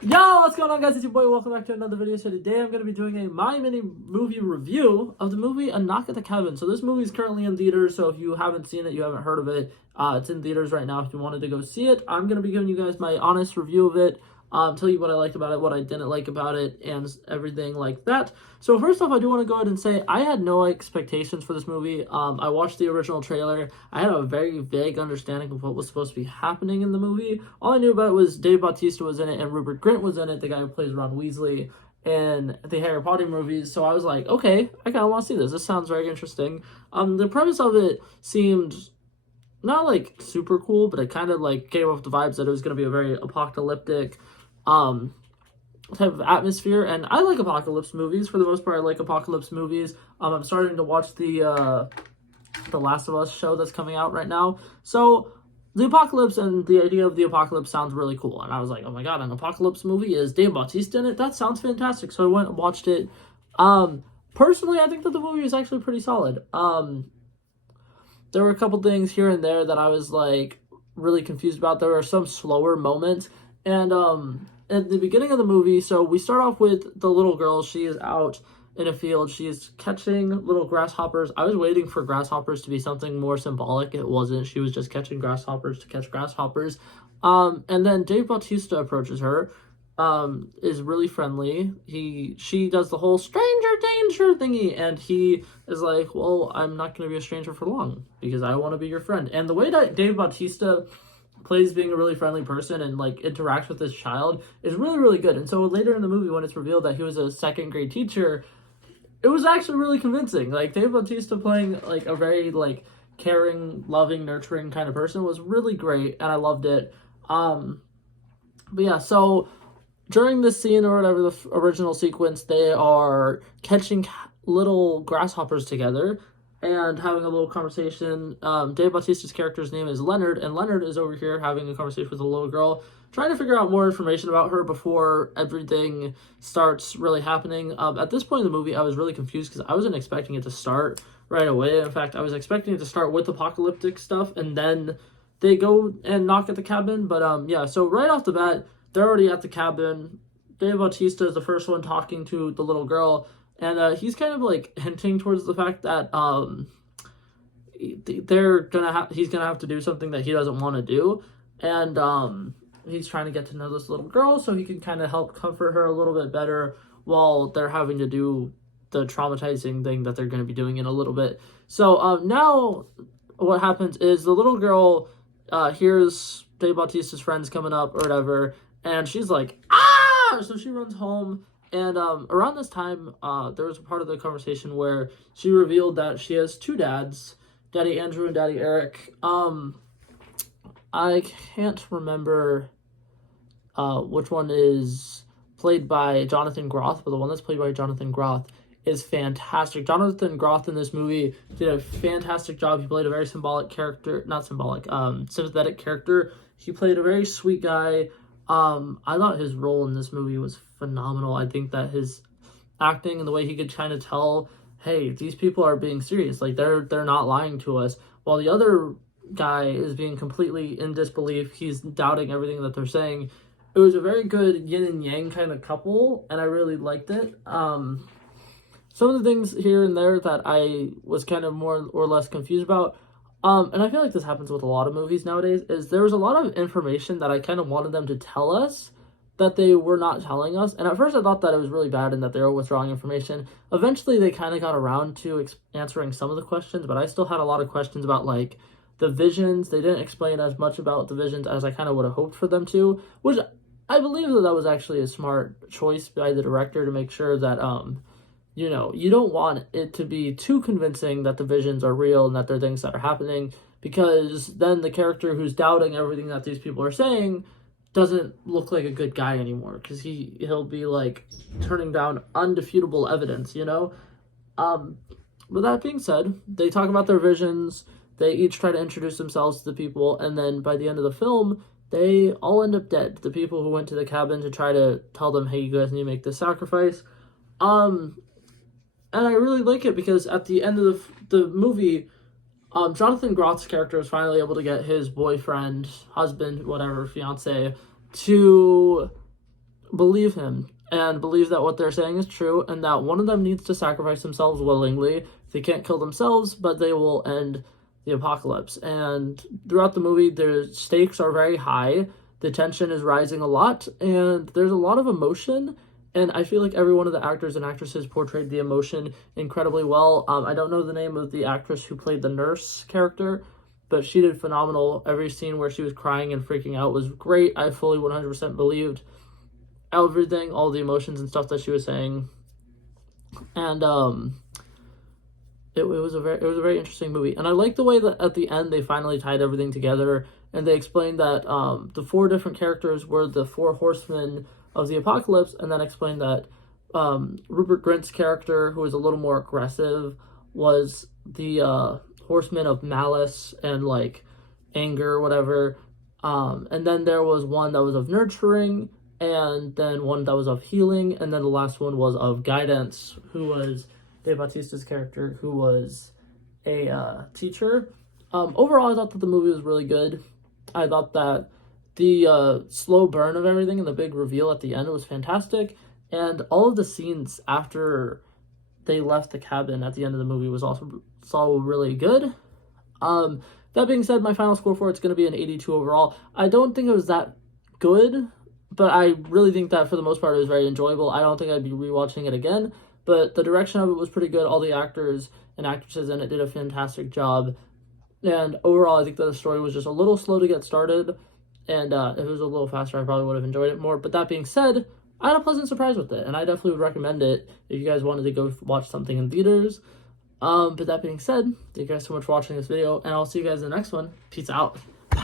Yo, what's going on, guys? It's your boy. Welcome back to another video. So today I'm going to be doing a My Mini movie review of the movie A Knock at the Cabin. So this movie is currently in theaters, so if you haven't seen it, you haven't heard of it, it's in theaters right now if you wanted to go see it. I'm going to be giving you guys my honest review of it, tell you what I liked about it, what I didn't like about it, and everything like that. So first off, I do want to go ahead and say I had no expectations for this movie. I watched the original trailer. I had a very vague understanding of what was supposed to be happening in the movie. All I knew about it was Dave Bautista was in it and Rupert Grint was in it, the guy who plays Ron Weasley in the Harry Potter movies. So I was like, okay, I kind of want to see this. This sounds very interesting. The premise of it seemed not like super cool, but it kind of like gave off the vibes that it was going to be a very apocalyptic type of atmosphere. And I like apocalypse movies. For the most part, I like apocalypse movies. I'm starting to watch the Last of Us show that's coming out right now. So the apocalypse and the idea of the apocalypse sounds really cool. And I was like, oh my god, an apocalypse movie, is Dave Bautista in it? That sounds fantastic. So I went and watched it. Personally, I think that the movie is actually pretty solid. There were a couple things here and there that I was like really confused about. There were some slower moments. And at the beginning of the movie, so we start off with the little girl. She is out in a field. She is catching little grasshoppers. I was waiting for grasshoppers to be something more symbolic. It wasn't. She was just catching grasshoppers to catch grasshoppers. And then Dave Bautista approaches her, is really friendly. She does the whole stranger danger thingy, and he is like, well, I'm not going to be a stranger for long because I want to be your friend. And the way that Dave Bautista plays being a really friendly person and like interacts with this child is really, really good. And so later in the movie, when it's revealed that he was a second grade teacher, it was actually really convincing. Like Dave Bautista playing like a very like caring, loving, nurturing kind of person was really great, and I loved it. But yeah, so during this scene or whatever, the original sequence, they are catching little grasshoppers together and having a little conversation. Dave Bautista's character's name is Leonard, and Leonard is over here having a conversation with a little girl, trying to figure out more information about her before everything starts really happening. At this point in the movie, I was really confused because I wasn't expecting it to start right away. In fact, I was expecting it to start with apocalyptic stuff, and then they go and knock at the cabin. But yeah, so right off the bat, they're already at the cabin. Dave Bautista is the first one talking to the little girl, and he's kind of like hinting towards the fact that he's gonna have to do something that he doesn't want to do, and he's trying to get to know this little girl so he can kind of help comfort her a little bit better while they're having to do the traumatizing thing that they're going to be doing in a little bit. So now what happens is the little girl hears Dave Bautista's friends coming up or whatever, and she's like, ah! So she runs home. And around this time, there was a part of the conversation where she revealed that she has two dads, Daddy Andrew and Daddy Eric. I can't remember which one is played by Jonathan Groff, but the one that's played by Jonathan Groff is fantastic. Jonathan Groff in this movie did a fantastic job. He played a very symbolic character, not symbolic, sympathetic character. He played a very sweet guy. I thought his role in this movie was phenomenal. I think that his acting and the way he could kind of tell, hey, these people are being serious. Like they're not lying to us. While the other guy is being completely in disbelief. He's doubting everything that they're saying. It was a very good yin and yang kind of couple, and I really liked it. Some of the things here and there that I was kind of more or less confused about, and I feel like this happens with a lot of movies nowadays, is there was a lot of information that I kind of wanted them to tell us that they were not telling us. And at first I thought that it was really bad and that they were withdrawing information. Eventually they kind of got around to answering some of the questions, but I still had a lot of questions about like the visions. They didn't explain as much about the visions as I kind of would have hoped for them to, which I believe that was actually a smart choice by the director to make sure that, you know, you don't want it to be too convincing that the visions are real and that they're things that are happening, because then the character who's doubting everything that these people are saying doesn't look like a good guy anymore, because he'll be like turning down undefeatable evidence, you know? With that being said, they talk about their visions, they each try to introduce themselves to the people, and then by the end of the film, they all end up dead. The people who went to the cabin to try to tell them, hey, you guys need to make this sacrifice. And I really like it because at the end of the movie, Jonathan Groff's character is finally able to get his boyfriend, husband, whatever, fiance, to believe him and believes that what they're saying is true and that one of them needs to sacrifice themselves willingly. They can't kill themselves, but they will end the apocalypse. And throughout the movie, the stakes are very high. The tension is rising a lot, and there's a lot of emotion. And I feel like every one of the actors and actresses portrayed the emotion incredibly well. I don't know the name of the actress who played the nurse character, but she did phenomenal. Every scene where she was crying and freaking out was great. I fully 100% believed everything, all the emotions and stuff that she was saying. And it was a very interesting movie. And I like the way that at the end they finally tied everything together, and they explained that the 4 different characters were the 4 horsemen of the apocalypse, and then explained that Rupert Grint's character, who was a little more aggressive, was the horseman of malice and like anger or whatever. And then there was one that was of nurturing, and then one that was of healing, and then the last one was of guidance, who was Dave Bautista's character, who was a teacher. Overall, I thought that the movie was really good. I thought that the slow burn of everything and the big reveal at the end was fantastic, and all of the scenes after they left the cabin at the end of the movie was also really good. That being said, my final score for it's going to be an 82 overall. I don't think it was that good, but I really think that for the most part it was very enjoyable. I don't think I'd be rewatching it again, but the direction of it was pretty good. All the actors and actresses in it did a fantastic job, and overall I think that the story was just a little slow to get started, and if it was a little faster I probably would have enjoyed it more. But that being said, I had a pleasant surprise with it, and I definitely would recommend it if you guys wanted to go watch something in theaters. But that being said, thank you guys so much for watching this video, and I'll see you guys in the next one. Peace out.